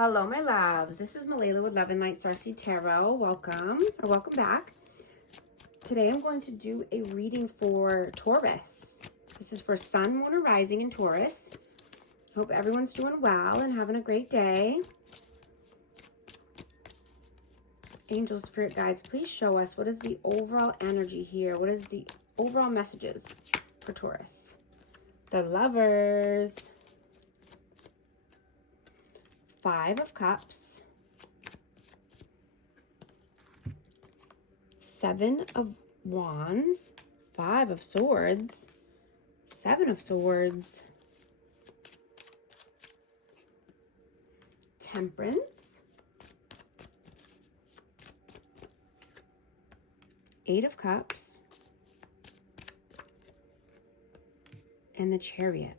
Hello, my loves. This is Malayla with Love and Light Starseed Tarot. Welcome back. Today I'm going to do a reading for Taurus. This is for Sun, Moon, or Rising in Taurus. Hope everyone's doing well and having a great day. Angel Spirit Guides, please show us what is the overall energy here. What is the overall messages for Taurus? The Lovers. 5 of Cups, 7 of Wands, 5 of Swords, 7 of Swords, Temperance, 8 of Cups, and the Chariot.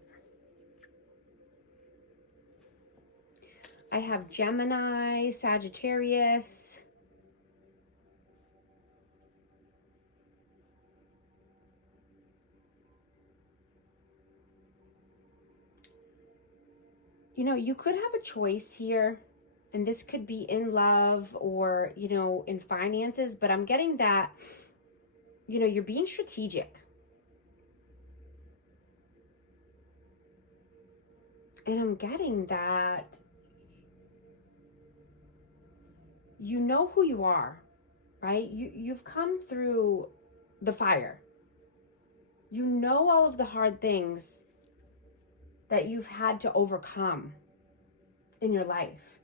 I have Gemini, Sagittarius, you know, you could have a choice here, and this could be in love or, you know, in finances, but I'm getting that, you know, you're being strategic. And I'm getting that you know who you are, right? You've come through the fire. You know all of the hard things that you've had to overcome in your life.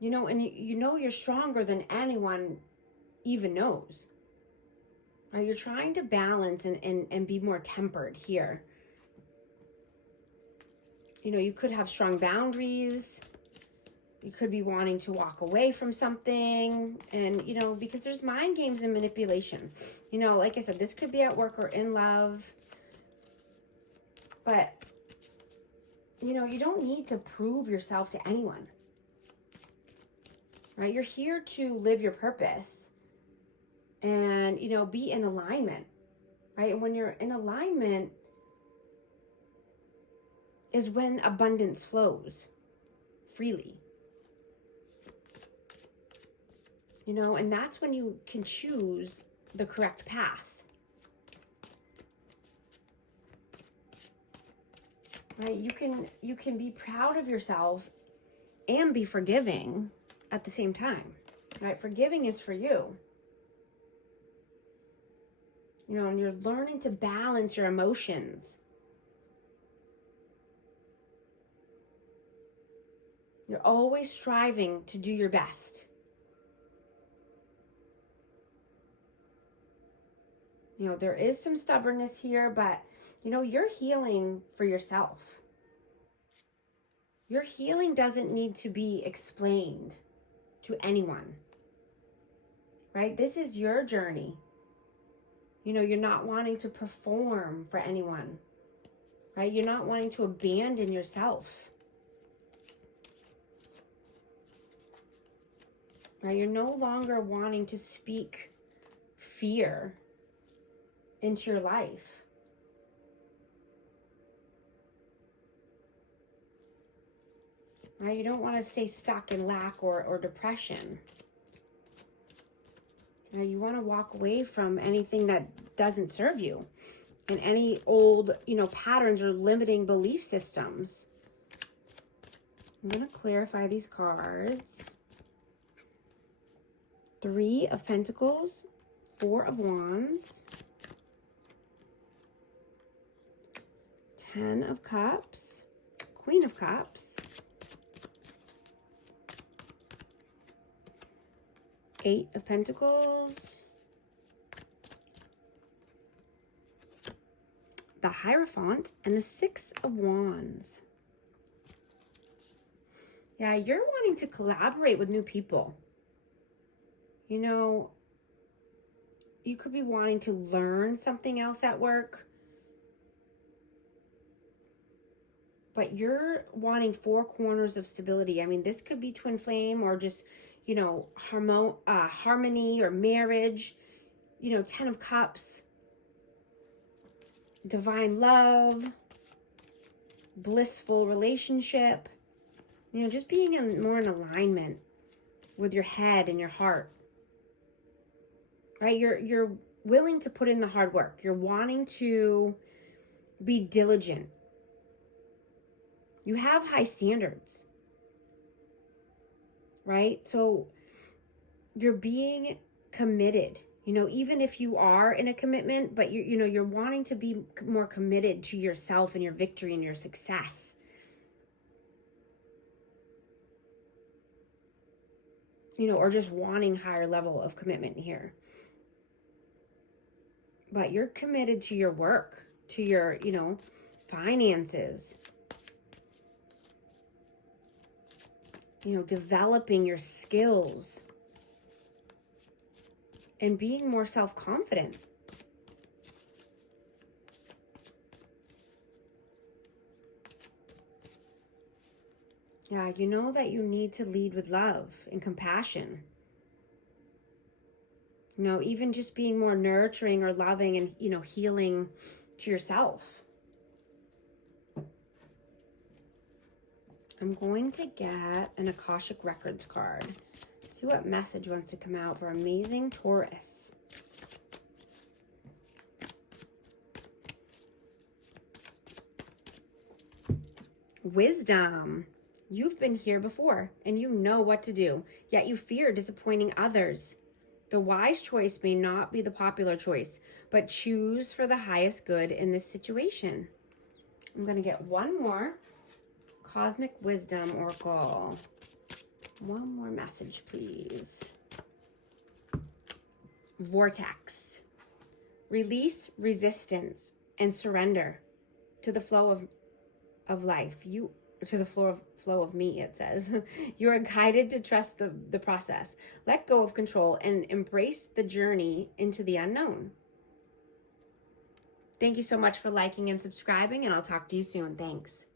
You know, and you know you're stronger than anyone even knows. Right? You're trying to balance and be more tempered here. You know, you could have strong boundaries. You could be wanting to walk away from something, and, you know, because there's mind games and manipulation. You know, like I said, this could be at work or in love. But, you know, you don't need to prove yourself to anyone. Right? You're here to live your purpose and, you know, be in alignment. Right? And when you're in alignment is when abundance flows freely. You know, and that's when you can choose the correct path. Right? You can be proud of yourself and be forgiving at the same time. Right? Forgiving is for you. You know, and you're learning to balance your emotions. You're always striving to do your best. You know, there is some stubbornness here, but, you know, you're healing for yourself. Your healing doesn't need to be explained to anyone, right? This is your journey. You know, you're not wanting to perform for anyone, right? You're not wanting to abandon yourself, right? You're no longer wanting to speak fear into your life. Right? You don't want to stay stuck in lack or depression. Right? You want to walk away from anything that doesn't serve you and any old, you know, patterns or limiting belief systems. I'm going to clarify these cards. 3 of Pentacles, 4 of Wands, 10 of Cups, Queen of Cups, 8 of Pentacles, the Hierophant, and the 6 of Wands. Yeah, you're wanting to collaborate with new people. You know, you could be wanting to learn something else at work. But you're wanting 4 corners of stability. I mean, this could be twin flame or just, you know, harmony or marriage. You know, 10 of Cups, divine love, blissful relationship. You know, just being more in alignment with your head and your heart. Right? You're willing to put in the hard work. You're wanting to be diligent. You have high standards. Right? So you're being committed. You know, even if you are in a commitment, but you're wanting to be more committed to yourself and your victory and your success. You know, or just wanting higher level of commitment here. But you're committed to your work, to your, finances. You know, developing your skills. And being more self-confident. Yeah, you know that you need to lead with love and compassion. You know, even just being more nurturing or loving and, healing to yourself. I'm going to get an Akashic Records card. See what message wants to come out for amazing Taurus. Wisdom. You've been here before and you know what to do, yet you fear disappointing others. The wise choice may not be the popular choice, but choose for the highest good in this situation. I'm going to get one more Cosmic Wisdom Oracle. One more message, please. Vortex. Release resistance and surrender to the flow of life. To the flow of me, it says. You are guided to trust the process. Let go of control and embrace the journey into the unknown. Thank you so much for liking and subscribing, and I'll talk to you soon. Thanks.